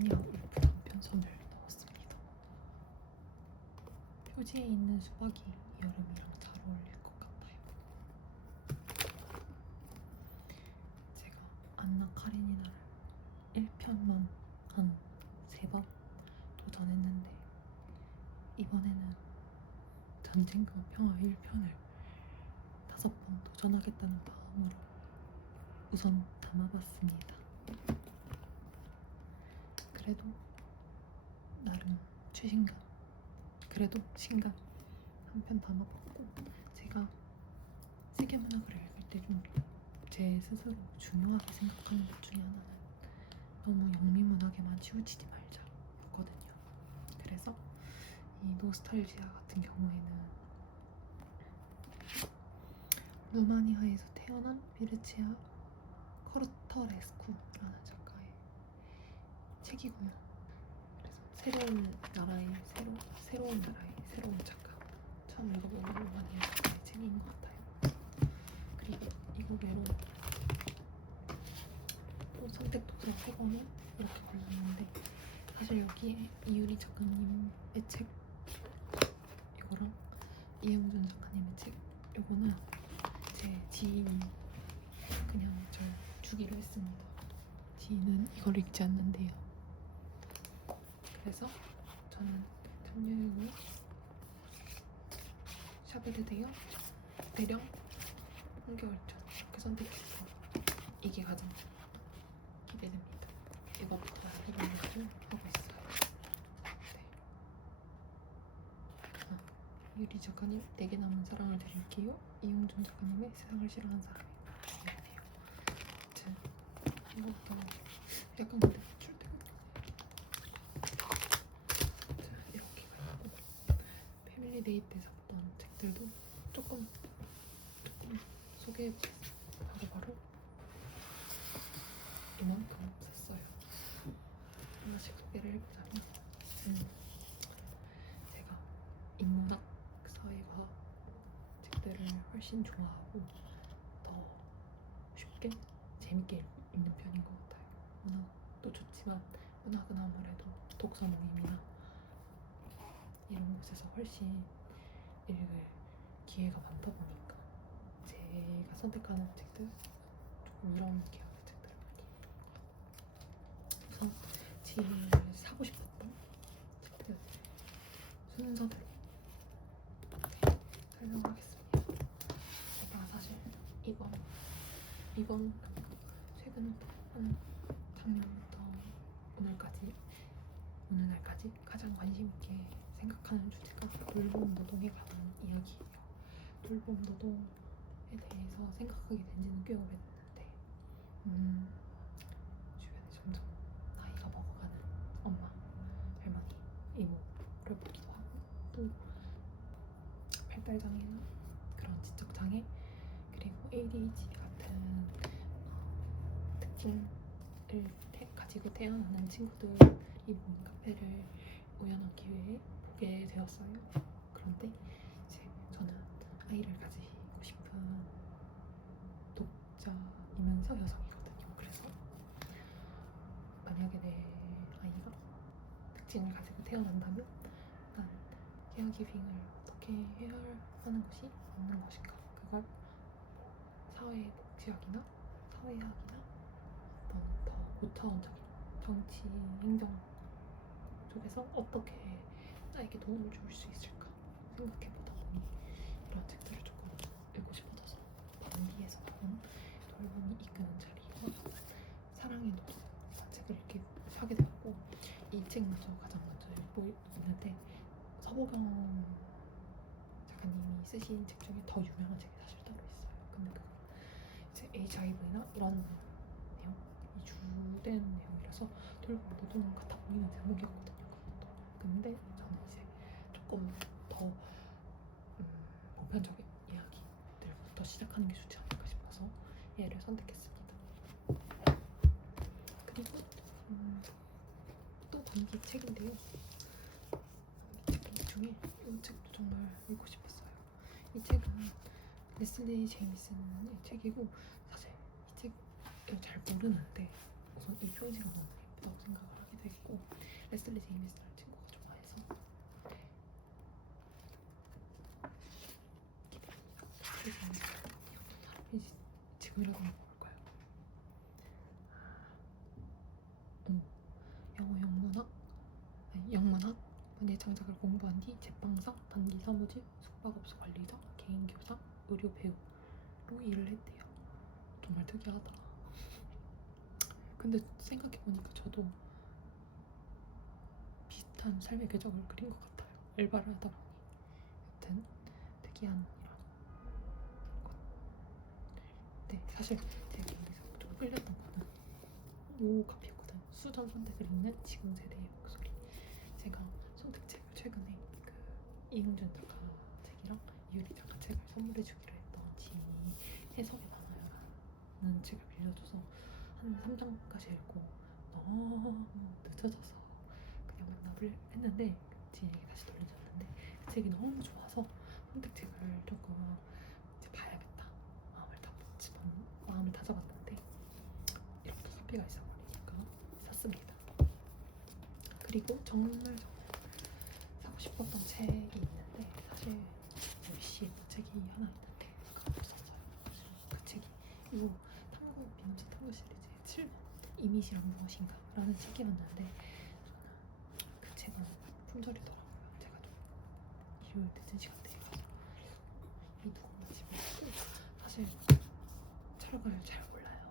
지니하고 일부 단편선을 넣었습니다. 표지에 있는 수박이 여름이랑 잘 어울릴 것 같아요. 제가 안나 카레니나를 1편만 한 3번 도전했는데 이번에는 전쟁과 평화 1편을 5번 도전하겠다는 마음으로 우선 담아봤습니다. 그래도 나름 최신감, 그래도 신감 한 편 담아봤고, 제가 세계문학을 읽을 때 좀 제 스스로 중요하게 생각하는 것 중에 하나는 너무 영미문학에만 치우치지 말자 였거든요. 그래서 이 노스탈지아 같은 경우에는 루마니아에서 태어난 미르치아 커르터레스쿠라는 작가의 책이고요. 그래서 새로운 나라의 새로운 작가, 처음 읽어보는 루마니아 작가의 책인 것 같아요. 그리고 이거 외로 또 선택 도서 3권을 이렇게 골랐는데, 사실 여기에 이유리 작가님의 책 이거랑 이영준 작가님의 책 이거는 제 지인이 그냥 저 주기로 했습니다. 지인은 이걸 읽지 않는데요. 그래서 저는 참여율로 샤베르데어 대령 한겨울전 이렇게 선택했어요. 이게 가장 기대됩니다. 이것부터 이번 연주를 하고 있어요. 네. 유리 작가님 내게 남은 사랑을 드릴게요. 이용준 작가님의 세상을 싫어하는 사람이 미안해요. 아무튼 이것도 약간 근데 출퇴근 이렇게 가고, 패밀리데이 때 샀던 책들도 조금 소개해보겠습니다. 바로 이만큼 샀어요. 하나씩 소개를 해보자면, 제가 인문학, 사회과학 책들을 훨씬 좋아하고 더 쉽게 재밌게 읽는 편인 것 같아요. 문학도 좋지만 문학은 아무래도 독서 모임이나 이런 곳에서 훨씬 읽을 기회가 많다 보니까 제가 선택하는 책들 조금 이런 계열의 책들을 많이 우선 제일 사고 싶었던 책들 순서대로 설명하겠습니다. 제가 사실 이번 최근부터 한 작년부터 오늘날까지 가장 관심 있게 생각하는 주제가 돌봄 노동에 관한 이야기예요. 돌봄 노동에 대해서 생각하게 된 지는 꽤 오래됐는데 주변에 점점 나이가 먹어가는 엄마, 할머니, 이모를 보기도 하고, 또 발달장애나 그런 지적장애, 그리고 ADHD 같은 특징을 가지고 태어나는 친구들이 모인 카페를 우연한 기회에 보게 되었어요. 그런데 이제 저는 아이를 가지고 싶은 독자이면서 여성이거든요. 그래서 만약에 내 아이가 특징을 가지고 태어난다면 난 케어기빙을 어떻게 해야 하는 것이 없는 것인가, 그걸 사회복지학이나 사회학이나 어떤 더 고차원적인 정치, 행정 쪽에서 어떻게 나에게 도움을 줄 수 있을까 생각해보다 보니 이런 책들을 조금 읽고 싶어져서 반비에서 본 돌봄이 이끄는 자리와 사랑의 노동이라는 책을 사게 되었고, 이 책 먼저 가장 먼저 읽고 있는데, 서보경 작가님이 쓰신 책 중에 더 유명한 책이 사실 따로 있어요. 근데 그거 이제 HIV나 이런 내용이 주된 내용이라서 돌봄 노동 같아 보이는 제목이었거든요. 그것도. 근데 저는 이제 조금 더 보편적인 이야기들부터 시작하는 게 좋지 않을까 싶어서 얘를 선택했습니다. 그리고 또 단기 책인데요. 단기 책 중에 이 책도 정말 읽고 싶었어요. 이 책은 레슬리 제임슨의 책이고, 사실 이 책을 잘 모르는데 우선 이 표지가 너무 예쁘다고 생각을 하게 읽기도 했고 레슬리 제이미스라는 친구가 좋아해서 레슬리 제이미스 지금 이러던 거 볼까요? 영문학 문예 창작을 공부한 뒤 제빵사, 단기 사무직, 숙박업소 관리자, 개인 교사, 의료 배우로 일을 했대요. 정말 특이하다. 근데 생각해보니까 저도 비슷한 삶의 궤적을 그린 것 같아요. 알바를 하다 보니. 여튼 특이한 이런 것. 네, 사실 제가 여기서 좀 끌렸던 거는 오 카피였거든. 수전 선택을 읽는 지금 세대의 목소리. 제가 선택책을 최근에 그 이응준 작가 책이랑 이유리 작가 책을 선물해주기로 했던 지인이 해석이 많아요라는 책을 빌려줘서 한 3장까지 읽고 너무 늦어져서 그냥 반납을 했는데 지인에게 다시 돌려줬는데 그 책이 너무 좋아서 선택책을 조금 이제 봐야겠다 마음을 다잡았는데 이렇게 카피가 있어버리니까 샀습니다. 그리고 정말 사고 싶었던 책이 있는데 사실 UBC의 책이 하나 있는데 그걸 샀어요. 그 책이 이 비넘사 탐구 시리즈의 7번 이미지란 무엇인가 라는 책이었는데 그 책은 품절이더라고요. 제가 좀 일요일 늦은 시간대에 가서 이 누군가 집에 있고 사실 철학을 잘 몰라요.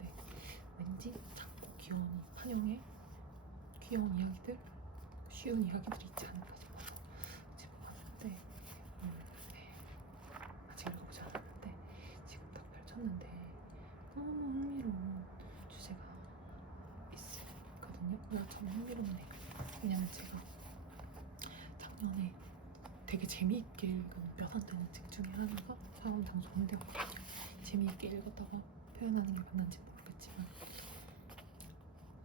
네, 왠지 작고 귀여운 판형에 귀여운 이야기들, 쉬운 이야기들이 있지 않을까 싶어서 집어봤는데 네, 아직 읽어보지 않았는데 지금 딱 펼쳤는데 너무 흥미로운 주제가 있거든요. 저는 흥미롭네요. 왜냐면 제가 작년에 되게 재미있게 읽은 몇 안 되는 책 중에 하나가 사람 장소 홍대거든요. 재미있게 읽었다고 표현하는 게 맞는지 모르겠지만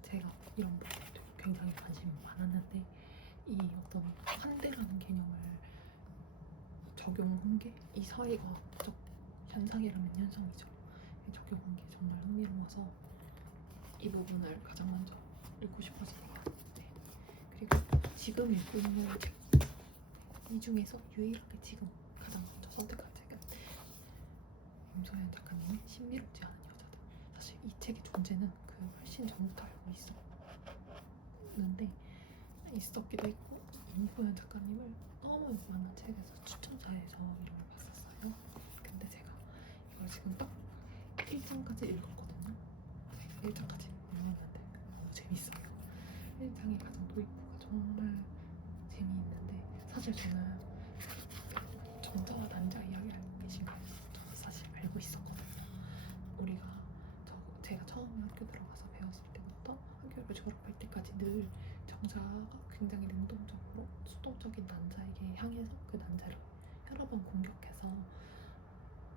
제가 이런 부분에 굉장히 관심이 많았는데 이 어떤 환대라는 개념을 적용한 게 이 사회과학적 현상이라면 현상이죠. 적용한 게 정말 흥미로워서 이 부분을 가장 먼저 읽고 싶어지네요. 네. 그리고 지금 읽고 있는 책 이 중에서 유일하게 지금 가장 먼저 선택한 책은 임소연 작가님의 신비롭지 않은 여자들. 사실 이 책의 존재는 그 훨씬 전부터 알고 있었기도 했고 임소연 작가님을 너무 많은 책에서 추천사에서 이름을 봤었어요. 근데 제가 이걸 지금 딱 1장까지 읽었거든요. 1장까지 읽었는데 너무 재밌어요. 1장의 가장 도입부가 정말 재미있는데 사실 저는 정자와 난자 이야기를 알고 계신가요? 저도 사실 알고 있었거든요. 제가 처음에 학교 들어가서 배웠을 때부터 학교를 졸업할 때까지 늘 정자가 굉장히 능동적으로 수동적인 난자에게 향해서 그 난자를 여러 번 공격해서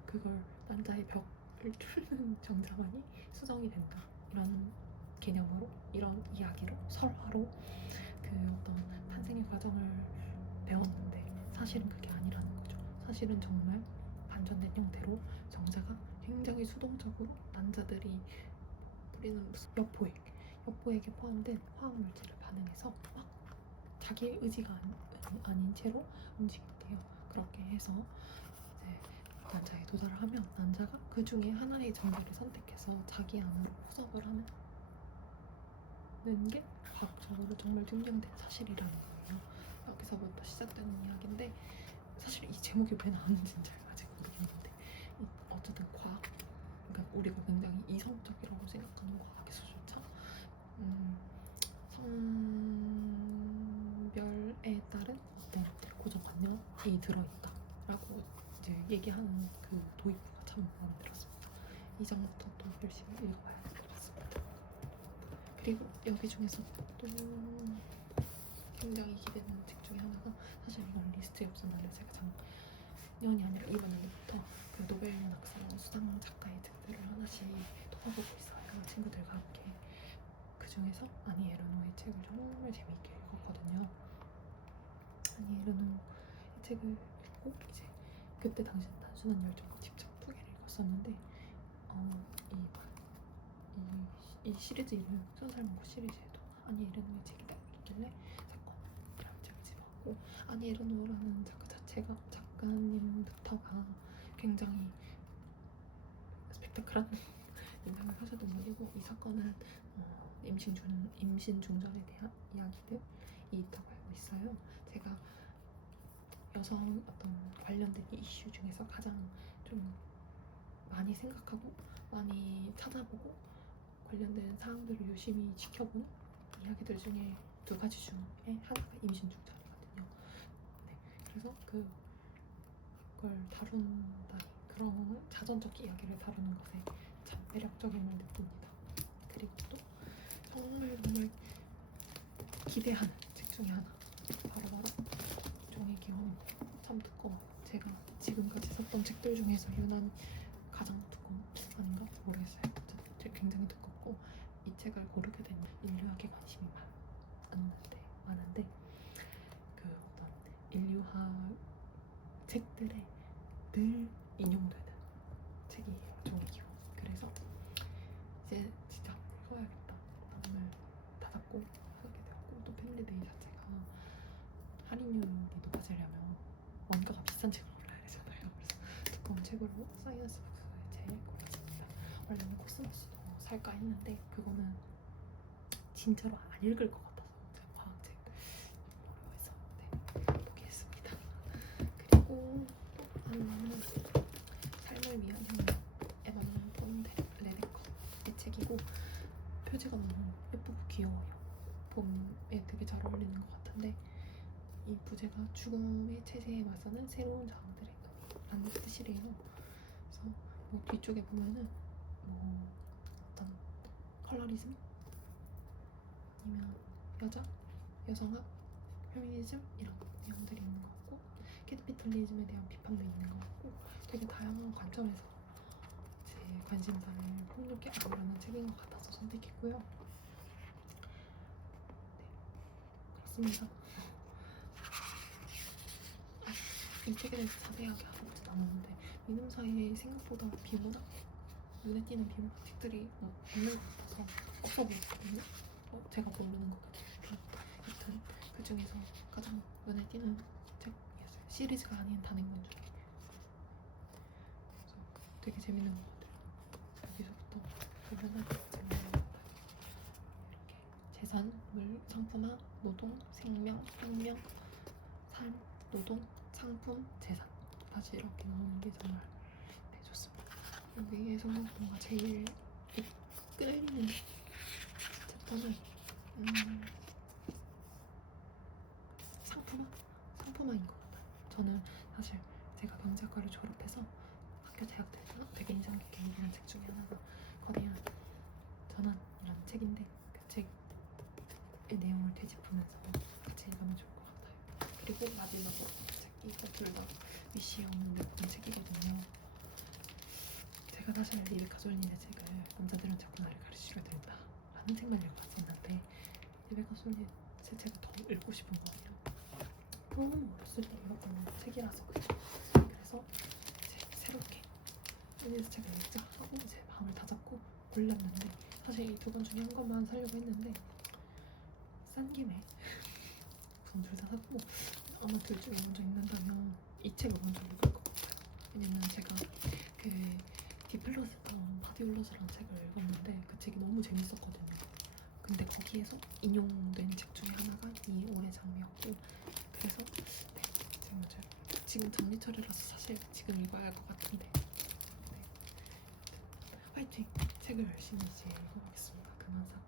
그걸 난자의 벽을 뚫는 정자만이 수정이 된다 이런 개념으로 이런 이야기로 설화로 그 어떤 탄생의 과정을 배웠는데 사실은 그게 아니라는 거죠. 사실은 정말 반전된 형태로 정자가 굉장히 수동적으로 난자들이 뿌리는 무슨 엽포액에 포함된 화학물질을 반응해서 막 자기의 의지가 아닌 채로 움직인대요. 그렇게 해서 이제 난자에 도달을 하면 난자가 그 중에 하나의 정자를 선택해서 자기 안으로 포섭을 하는 게 과학적으로 정말 증명된 사실이라는 거예요. 여기서부터 시작되는 이야기인데 사실 이 제목이 왜 나왔는지는 잘 아직 모르겠는데 어쨌든 과학, 그러니까 우리가 굉장히 이성적이라고 생각하는 과학에서조차 성별에 따른 어떤 고정관념이 들어있다라고 이제 얘기하는 그 도입부가 참 마음에 들었습니다. 이 장부터 또 열심히 읽어봐야 될 것 같습니다. 그리고 여기 중에서 또 굉장히 기대되는 책 중에 하나가 사실 이건 리스트에 없었는데 제가 작년이 아니라 이번 연도부터 그 노벨문학상 수상 작가의 책들을 하나씩 도와보고 있어요. 친구들과 함께. 그 중에서 아니 에르노의 책을 정말 재미있게 읽었거든요. 아니 에르노의 책을 읽고 이제 그때 당시 단순한 열정 직접 2개를 읽었었는데 이 시리즈 이름 순살망고 시리즈에도 아니 에르노의 책이다 있길래 샀거든요. 제가 집어왔고 아니 에르노라는 작가 자체가 작가님부터가 굉장히 스펙타클한 인상을 하셨던 분이고 이 사건은 임신 중절에 대한 이야기들이 있다고 알고 있어요. 제가 여성 어떤 관련된 이슈 중에서 가장 좀 많이 생각하고 많이 찾아보고 관련된 사항들을 유심히 지켜본 이야기들 중에 두 가지 중에 하나가 임신 중절이거든요. 네, 그래서 그걸 다룬다 그런 자전적 이야기를 다루는 것에 참 매력적임을 느낍니다. 그리고 또 정말 기대하는 책 중에 하나 바로 종이 기원 참 두꺼워. 제가 지금까지 썼던 책들 중에서 유난 가장 두꺼운 아닌가 모르겠어요. 어쨌든 굉장히 두껍고 이 책을 고르게 된 인류학에 관심이 많은데 그 어떤 인류학 책들에 늘 인용되는 책이에요. 종이 기원. 그래서 이제 진짜 써야겠다 마음을 닫았고 하게 되었고 또 패밀리데이 자체가 할인율이 높아지려면 원가가 비싼 책을 골라야 되잖아요. 그래서 두꺼운 책으로 사이언스 북스의 책 골랐습니다. 원래는 코스모스도 살까 했는데 그거는 진짜로 안 읽을 것 같아서 제가 과학책 어려워했었는데 포기했습니다. 그리고 또 하나는 삶을 위한 혁명 에마누엘 폰 레데커의 책이고 표지가 너무 예쁘고 귀여워요. 봄에 되게 잘 어울리는 것 같은데 이 부제가 죽음의 체제에 맞서는 새로운 자아들의 라는 뜻이래요. 그래서 뭐 뒤쪽에 보면은 뭐 어떤 컬러리즘 아니면 여성학, 페미니즘 이런 내용들이 있는 것 같고 캐피탈리즘에 대한 비판도 있는 것 같고 되게 다양한 관점에서 제 관심사를 폭넓게 알아보는 책인 것 같아서 선택했고요. 네, 그렇습니다. 이 책에 대해서 자세하게 알아보진 않았는데 민음사에 생각보다 비문학? 눈에 띄는 비문학 책들이 없는 것 같아서 없어 보였거든요. 제가 모르는 거겠죠. 하여튼 그 중에서 가장 눈에 띄는 책이었어요. 시리즈가 아닌 단행본 중에. 그래서 되게 재밌는 것 같아요. 여기서부터 보면은 재밌는 것 같아요. 이렇게 재산, 물, 상품화, 노동, 생명, 혁명, 삶, 노동, 상품, 재산 다시 이렇게 나오는 게 정말 좋습니다. 여기에서 뭔가 제일 끌리는 챕터는 상품화인 것 같아요. 저는 사실 제가 경제학과를 졸업해서 학교 재학 때도 되게 인상 깊게 읽은 책 중에 하나가 거대한 전환이라는 책인데 그 책의 내용을 되짚으면서 같이 읽으면 좋을 것 같아요. 그리고 마지막으로 이거 둘 다 위시에 없는 몇권 책이거든요. 제가 사실 리베카 솔린의 책을 남자들은 자꾸나를 가르치려 든다 라는 책만 읽어봤었는데 리베카 솔린 제 책을 더 읽고 싶은 거예요. 너무 어렸을 때 읽었던 책이라서 그래서 새롭게 솔린의 책을 읽자 하고 제 마음을 다잡고 골랐는데 사실 이 두 권 중에 한 권만 사려고 했는데 싼 김에 우선 둘 다 샀고 아마 둘 중에 먼저 읽는다면 이 책을 먼저 읽을 것 같아요. 왜냐면 제가 그 디플러스던 바디올러스라는 책을 읽었는데 그 책이 너무 재밌었거든요. 근데 거기에서 인용된 책 중에 하나가 이 올해 장미였고 그래서 네, 제가 먼저 지금 장미철이라서 사실 지금 읽어야 할 것 같은데 네. 화이팅! 책을 열심히 이제 읽어보겠습니다. 그만 사고